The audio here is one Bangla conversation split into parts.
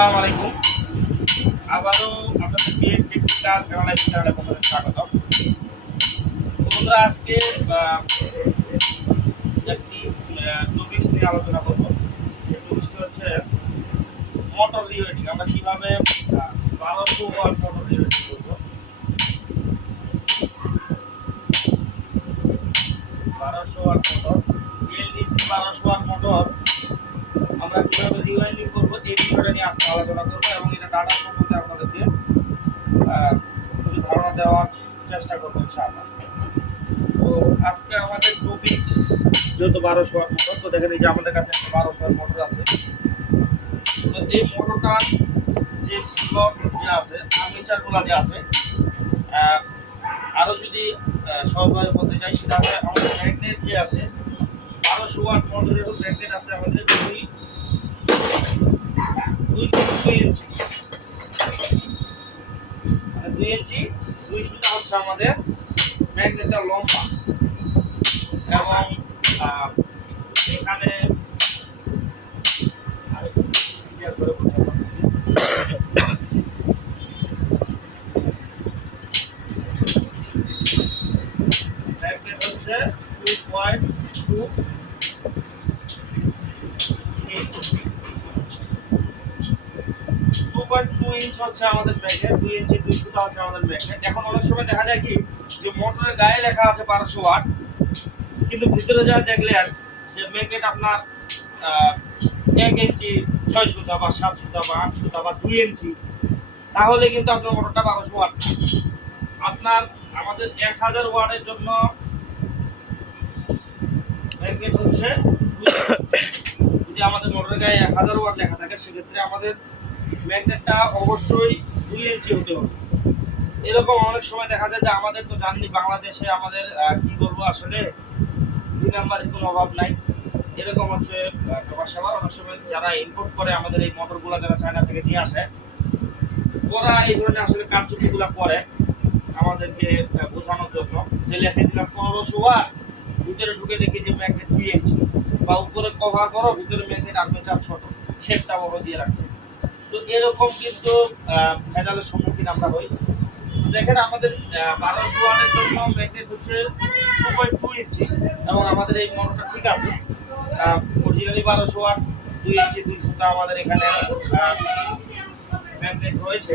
আসসালামু আলাইকুম। আবারও আপনাদের বিএড টেকনিক্যাল অ্যানালাইসিস চ্যানেলে আপনাদের স্বাগত বন্ধুরা, আজকে একটি টপিক্স নিয়ে আলোচনা করব। সেই টপিক্সটি হচ্ছে মোটর রিওয়েটিং আমরা কীভাবে বারোশো ওয়াট মোটর রিওয়েটিং করব। বারোশো ওয়াট মোটর বারোশো ওয়াট মোটর আমরা কীভাবে রিওয়াইন্ডিং করব এই বিষয়টা নিয়ে আজকে আলোচনা করব এবং এটা ডাটা সম্বন্ধে আপনাদেরকে কিছু ধারণা দেওয়ার চেষ্টা করব ইনশাআল্লাহ। তো আজকে আমাদের টপিক্স যেহেতু বারোশো ওয়াট মোটর তো দেখেন এই যে আমাদের কাছে একটা বারোশো মোটর আছে। তো এই মোটরটার যে স্লট যে আছে আর্মেচারগুলো যে আছে আহ, আরও যদি সহজভাবে বলতে চাই সেটা আমাদের ম্যাগনেট যে আছে বারোশো ওয়াট মোটরের ম্যাগনেট আছে আমাদের দুই দুইশো দুই ইঞ্চি। দুই ইঞ্চি দুই সুতা হচ্ছে আমাদের ম্যাগনেটটা লম্বা। এবং এখানে আরেকটু clear করে বলি আপনাদের। ম্যাগনেট হচ্ছে two point two two point two inch হচ্ছে আমাদের ম্যাগনেট দুই ইঞ্চি দুই সুতা হচ্ছে আমাদের ম্যাগনেট এখন অনেক সময় দেখা যায় কি, যে মোটরের গায়ে লেখা আছে বারোশো ওয়াট, কিন্তু ভিতরে যা দেখলেন যে ম্যাগনেট আপনার এক ইঞ্চি ছয় সুতা বা সাত সুতা বা আট সুতা বা দুই ইঞ্চি তাহলে কিন্তু আপনার মোটরটা বারোশো ওয়াট। আপনার আমাদের এক হাজার ওয়াটের জন্য ম্যাগনেট হচ্ছে যদি আমাদের মোটরের গায়ে এক হাজার ওয়াট লেখা থাকে, সেক্ষেত্রে আমাদের ম্যাগনেটটা অবশ্যই দুই ইঞ্চি হতে হবে। এরকম অনেক সময় দেখা যায় যে আমাদের তো জানি বাংলাদেশে আমাদের কি বলব আসলে? দুই নাম্বারের কোনো অভাব নাই। এরকম হচ্ছে ব্যাপার অনেক সময় যারা ইম্পোর্ট করে আমাদের এই মোটরগুলো যারা চায়না থেকে নিয়ে আসে, ওরা এই ধরনের আসলে কারচুপিগুলো করে আমাদেরকে বোঝানোর জন্য। যে লেখে দিলাম, পনেরোশো ওয়াট ভিতরে ঢুকে দেখি যে ম্যাগনেট দুই ইঞ্চি বা উপরে কভার করো, ভিতরে ম্যাগনেট আর্মেচার ছোট। শেপটা বড় দিয়ে রাখছে। তো এরকম কিন্তু ভেজালের সম্মুখীন আমরা হই। দেখেন আমাদের বারোশো ওয়াটের জন্য ম্যাগনেট হচ্ছে টু পয়েন্ট টু ইঞ্চি এবং আমাদের এই মোটরটা ঠিক আছে। অরিজিনালি বারোশো ওয়াট, দুই ইঞ্চি, দুই সুতা আমাদের এখানে ম্যাগনেট রয়েছে।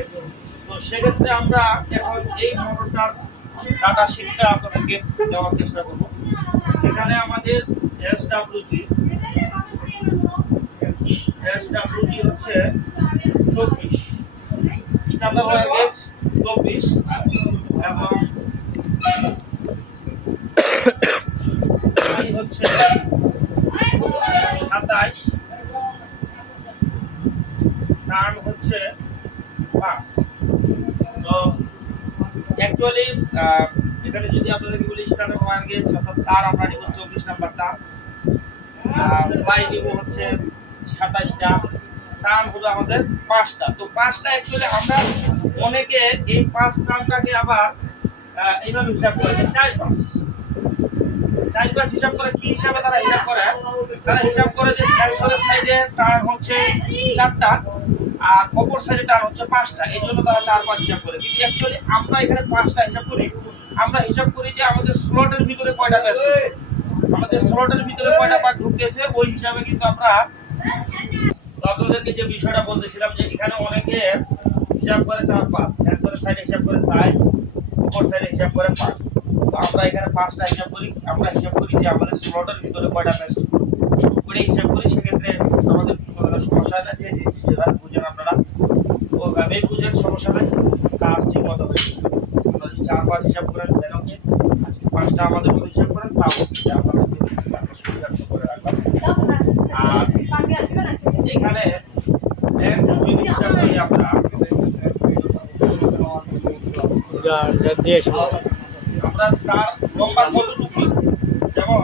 তো সেক্ষেত্রে আমরা এখন এই মোটরটার ডাটা শিটটা আপনাদেরকে দেওয়ার চেষ্টা করব। এখানে আমাদের এস ডাব্লিউজি হচ্ছে চব্বিশ। স্ট্যান্ডার্ড ওয়ার চব্বিশ। এবং হচ্ছে সাতাইশ। টার্ন হচ্ছে পাঁচ। তো অ্যাকচুয়ালি এখানে যদি আপনাদেরকে বলি স্ট্যান্ডার্ড ওয়ার গেজ অর্থাৎ তার আমরা নিব চব্বিশ নাম্বার তার প্লাই দিব হচ্ছে সাতাইশটা টার্ন হলো আমাদের পাঁচটা। তো পাঁচটা অ্যাকচুয়ালি আমরা অনেকে এই পাঁচ টার্নটাকে আবার এইভাবে হিসাব করে যে চার পাঁচ। চার পাঁচ হিসাব করে কি হিসাবে তারা হিসাব করে? তারা হিসাব করে যে সেন্সরের সাইডে টার্ন হচ্ছে চারটা আর অপর সাইডে টার্ন হচ্ছে পাঁচটা। এই জন্য তারা চার পাঁচ হিসাব করে। কিন্তু অ্যাকচুয়ালি আমরা এখানে পাঁচটা হিসাব করি। আমরা হিসাব করি যে আমাদের স্লটের ভিতরে কয়টা আমাদের স্লটের ভিতরে কয়টা পার্ট ঢুকতেছে, ওই হিসাবে কিন্তু আমরা আপনাদেরকে যে বিষয়টা বলতেছিলাম যে এখানে অনেকে হিসাব করে চার পাঁচ সেন্সরের সাইডে হিসাব করে চার, উপর সাইডে হিসাব করে পাঁচ। তো আমরা এখানে পাঁচটা হিসাব করি, আমরা হিসাব করি যে আমাদের স্লটের ভিতরে কয়টা প্যাচ করে হিসাব করি, সেক্ষেত্রে আমাদের কোনো সমস্যা হয় না যে যে- বুঝেন আপনারা। ওভাবেই বুঝেন সমস্যা নাই, কাজ ঠিক মতো। আমরা যদি চার পাঁচ হিসাব করেন দেন ওকে পাঁচটা আমাদের মতো হিসাব করেন, তাও একটা সুবিধা করে রাখলাম। আর এখানে আমরা তার লম্বা কতটুকু যেমন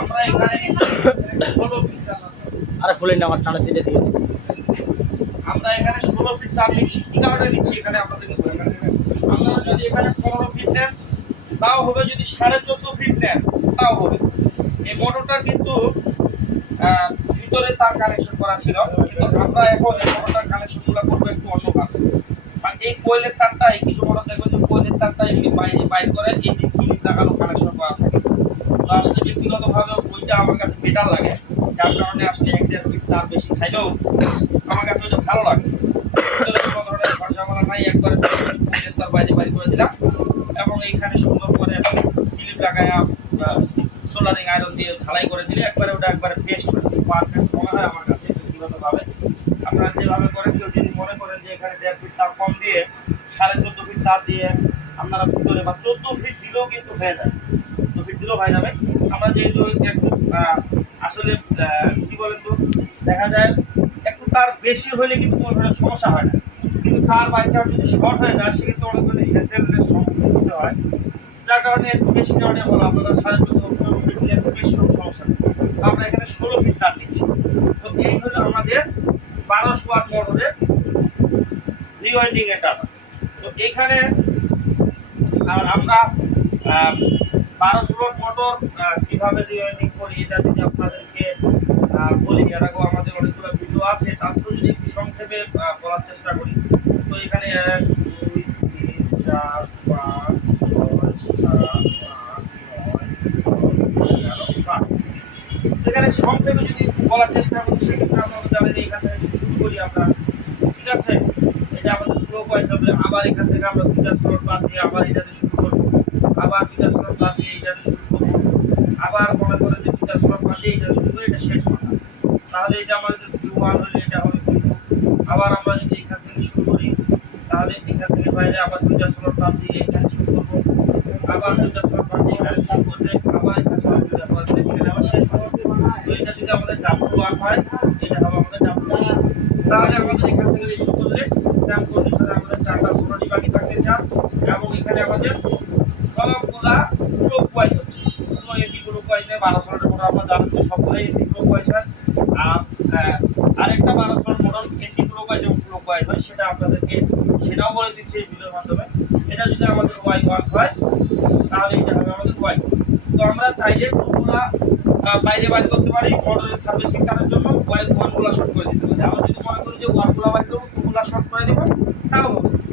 আমরা এখানে আরে খুলেন আমার ঠান্ডা সিটে দিয়ে আমরা এখানে ষোলো ফিট তার নিচ্ছি কি কারণে নিচ্ছি এখানে আপনাদেরকে বলে আপনারা যদি এখানে পনেরো ফিট নেন তাও হবে যদি সাড়ে চোদ্দ ফিট নেন তাও হবে। এই মোটরটা কিন্তু আহ, ভিতরে তার কানেকশন করা ছিল, কিন্তু আমরা এখন এই মোটরটার কানেকশনগুলো করব একটু অন্যভাবে। মানে এই কোয়েলের তারটা কিছু মোটর দেখবেন যে কোয়েলের তারটা এমনি বাইরে বাইর করে যে ক্লিপ লাগানো কানেকশন করা থাকে। তো আসলে ব্যক্তিগতভাবে ওইটা আমার কাছে বেটার লাগে, যার কারণে আসলে এক দেড় ফিট তার বেশি খাইলেও আমার কাছে ওইটা ভালো লাগে। কোনো ধরনের ঘর ঝামেলা নাই, একবারে তার বাইরে বাইর করে দিলাম এবং এইখানে সুন্দর করে ক্লিপ লাগায় সোলারিং আয়রন দিয়ে ঢালাই করে দিলে একবারে ওটা একবারে বেস্ট হয় পারফেক্ট মনে হয় আমার কাছে ব্যক্তিগতভাবে আপনারা যেভাবে করেন কেউ যদি মনে করেন যে এখানে দেড় ফিট তার কম দিয়ে সাড়ে চোদ্দ ফিট তার দিয়ে আপনারা ভিতরে বা চোদ্দ ফিট দিলেও কিন্তু হয়ে যায়। চোদ্দ ফিট হয়ে যাবে। আমরা যেহেতু আসলে কি বলেন তো, দেখা যায় একটু তার বেশি হলে কিন্তু কোনো সমস্যা হয় না। কিন্তু তার চান্স যদি শর্ট হয়ে যায়, সেক্ষেত্রে অনেক ধরনের হ্যাসেলের সম্মুখীন হতে হয়। যার কারণে একটু বেশি কারণে বলো আপনারা সাড়ে চোদ্দ ফিট দিলে একটু বেশি সমস্যা। আমরা এখানে ষোলো ফিট তার দিচ্ছি। তো এই হলো আমাদের বারোশো ওয়াট মোটরের রিওয়াইন্ডিং এর তো এখানে আর আমরা বারোশো ওয়াট মোটর কীভাবে রিওয়াইন্ডিং করি এটা যদি আপনাদেরকে বলি। এর আগেও আমাদের অনেকগুলো ভিডিও আছে তারপরে যদি একটু সংক্ষেপে বলার চেষ্টা করি। তো এখানে এক, দুই, তিন, চার, পাঁচ, ছয়, সাত বারো। সেখানে সংক্ষেপে যদি বলার চেষ্টা করি, সেক্ষেত্রে আপনারা জানেন এখান থেকে যদি শুরু করি আমরা। ঠিক আছে? এটা আমাদের ফ্লো পয়েন্ট হবে। আবার এখান থেকে আমরা দুইটা স্লট বাদ দিয়ে আবার এটাতে শুরু করব আবার দুইটা স্লট বাদ দিয়ে এটাতে শুরু করব আবার মনে করেন যে দুইটা স্লট বাদ দিয়ে এটা শুরু করে এটা শেষ হবে তাহলে এটা আমাদের কিউ ওয়ান হলে এটা হবে আবার আমরা যদি এখান থেকে শুরু করি, তাহলে এখান থেকে বাইরে আবার দুইটা স্লট বাদ দিয়ে এখানে শুরু করব। আবার দুইটা স্লট বাদ দিয়ে এখানে শুরু করতে আবার এখানে দুইটা বাদ দিয়ে আবার শেষ হবে তো এটা যদি আমাদের ডাব্লু ওয়ান হয়, এটা হবে আমাদের ডাব্লু তাহলে আমাদের এখান থেকে শুরু করলে স্যাম কন্ডিশনে আমাদের চারটা সোনালি বাকি থাকতে চান এবং এখানে আমাদের সবগুলা গ্রুপ ওয়াইজ হচ্ছে কোনো এটি গ্রুপ ওয়াইজ নেই বারো সোনার মোটর আমরা জানেন তো সবগুলোই এটি গ্রুপ ওয়াইজ হয় আর আহ, আরেকটা বারো সোনার মোটর এটি গ্রুপ ওয়াইজ এবং গ্রুপ ওয়াইজ হয় সেটা আপনাদেরকে সেটাও বলে দিচ্ছি এই ভিডিওর মাধ্যমে। এটা যদি আমাদের ওয়াই ওয়ান হয়, তাহলে এটা হবে আমাদের ওয়াই তো আমরা চাইলে গ্রুপগুলা বাইরে বাইরে করতে পারি মডেলের সার্ভিসিং করার জন্য। ওয়াই ওয়ানগুলা শর্ট করে দিতে পারি আমরা যদি মনে করি যে ওয়ানগুলা বাইরে করব টুগুলা শর্ট করে দেবো, তাও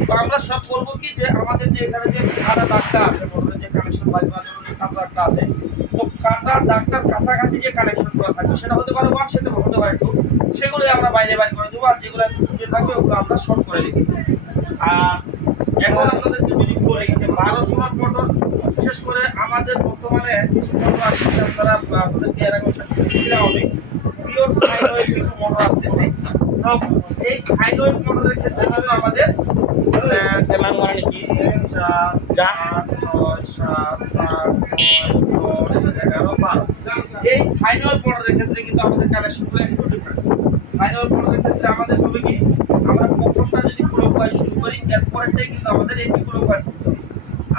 তো আমরা সব করব কি যে আমাদের যে এখানে যে কাটা দাগটা আছে মডেলের যে কানেকশন বাইরে করার জন্য দাগটা আছে তো কাটা দাগটার কাছাকাছি যে কানেকশন করা থাকবে, সেটা হতে পারে ওয়ান সেটা হতে পারে টু সেগুলোই আমরা বাইরে বাইরে করে দেবো আর যেগুলো একটু দূরে থাকবে, ওগুলো আমরা শর্ট করে দিই আর এখন আপনাদেরকে যদি বলি যে বারো সোলার মোটর বিশেষ করে আমাদের বর্তমানে কিছু মোটর আছে যারা আপনাদেরকে এর আগে কিছু মোটর আসতেছে। এই সাইনওয়েড মোটরের ক্ষেত্রে কিন্তু আমাদের মানে কি যা। এগারো এই সাইনওয়েড মোটরের ক্ষেত্রে কিন্তু আমাদের কানেকশনগুলো একটু ডিফারেন্ট সাইনওয়েড মোটরের ক্ষেত্রে আমাদের হবে আমরা প্রথমটা যদি পুরো বয়স শুরু করি, এরপরেরটাই কিন্তু আমাদের একটি পুরো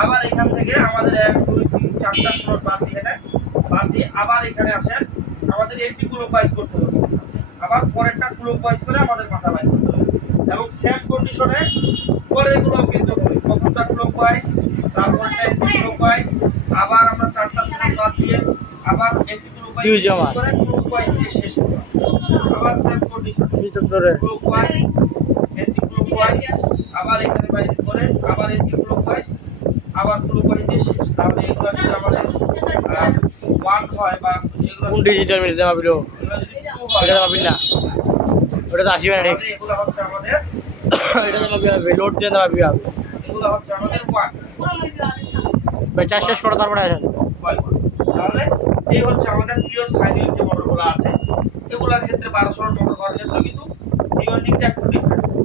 আবার এখান থেকে আমাদের দুই, তিন, চারটা স্লট বাদ দিয়ে বাদ দিয়ে আবার এখানে আসেন আমাদের একটি ক্লোক ওয়াইজ করতে হবে। আবার পরেরটা ক্লোক ওয়াইজ করে আমাদের মাথা বাইর করতে হবে। এবং সেম কন্ডিশনে পরেরগুলো কিন্তু হবে। প্রথমটা ক্লোক ওয়াইজ তারপরটা একটি ক্লোক ওয়াইজ আবার আমরা চারটা স্লট বাদ দিয়ে আবার একটি ক্লোক? ওয়াইজ করে ক্লোক ওয়াইজ দিয়ে শেষ করতে হবে আবার সেম কন্ডিশন কি চত্বরে ক্লকওয়াইজ এন্টি ক্লকওয়াইজ আবার এখানে বাইরে করে আবার এন্টি ক্লকওয়াইজ আবার ক্লকওয়াইজ দিয়ে শেষ। তাহলে এগুলো যদি আমাদের ওয়ান হয় বা এগুলো ডিজিটাল মিলে দেওয়া হয় তো না। ওটা তো আসবে না আমাদের এটা তো পাবি হবে লোড দিয়ে এগুলো হচ্ছে আমাদের ভাই চার শেষ করে, তারপরে আসেন। তাহলে এই হচ্ছে আমাদের পিওর সাইনিং যে মোটরগুলো আছে এগুলোর ক্ষেত্রে বারোশো মোটর করার ক্ষেত্রে কিন্তু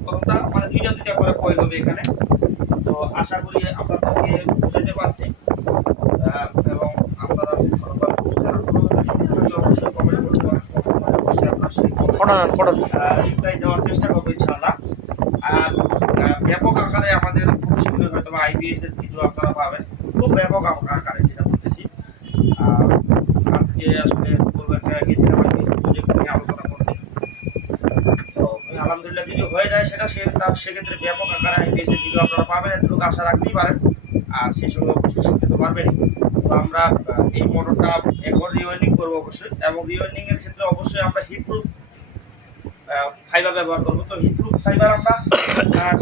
প্রথমটা মানে দুইটা দুইটা করে কয়েল হবে এখানে তো আশা করি আপনাদেরকে বুঝাতে পারছি। এবং আপনারা। অবশ্যই কমেন্ট করবেন অবশ্যই আপনার দেওয়ার চেষ্টা করব ইনশাআল্লাহ। আর ব্যাপক আকারে আমাদের খুব শীঘ্রই হয়তো বা ভিডিও আপনারা পাবেন। খুব ব্যাপক আক- আকারে যেটা বলতেছি। আজকে আসলে প্রজেক্ট নিয়ে আলোচনা করতে। তো, আলহামদুলিল্লাহ যদি হয়ে যায় সেটা, সে, তার, সেক্ষেত্রে ব্যাপক আকারে আইবিএস এর ভিডিও আপনারা পাবেন। আশা রাখতেই পারেন। আর সেই সঙ্গে অবশ্যই শিখতে তো আমরা এই মোটরটা এখন রিওয়েলিং করব অবশ্যই। এবং রিওয়েন্ডিং এর ক্ষেত্রে অবশ্যই আমরা প্রুফ ফাইবার ব্যবহার করব। তো হিট ফাইবার আমরা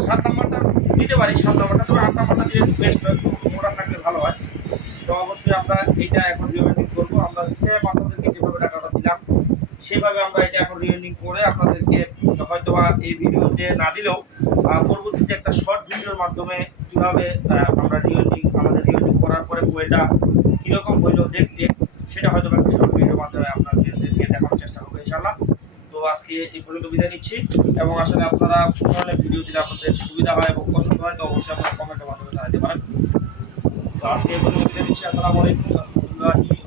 সাত নাম্বারটা দিতে পারি, সাত নাম্বারটা। তবে আট নাম্বারটা দিলে বেস্ট হয় মোটা থাকলে ভালো হয়। তো অবশ্যই আমরা এটা এখন রিওয়েন্ডিং করব। আমরা সেম আপনাদেরকে যেভাবে টাকাটা দিলাম, সেভাবে আমরা এটা এখন রিওয়েন্ডিং করে আপনাদেরকে হয়তো বা এই ভিডিওতে না দিলেও পরবর্তীতে একটা শর্ট ভিডিওর মাধ্যমে কীভাবে আমরা রিওয়েন্ডিং আমাদের রিওয়েন্ডিং করার পরে বইটা কীরকম হইল দেখতে, সেটা হয়তো একটা শর্ট ভিডিওর মাধ্যমে আপনাদেরকে দেখানোর চেষ্টা করব ইনশাল্লাহ তো আজকে এই পর্যন্ত বিদায় নিচ্ছি এবং আসলে আপনারা ধরনের ভিডিও দিলে আপনাদের সুবিধা হয় এবং পছন্দ হয়, তো অবশ্যই আপনারা কমেন্টের মাধ্যমে জানাতে পারেন। তো আজকে এই পর্যন্ত বিদায় নিচ্ছি, আসসালামু আলাইকুম, রহমতুল্লাহি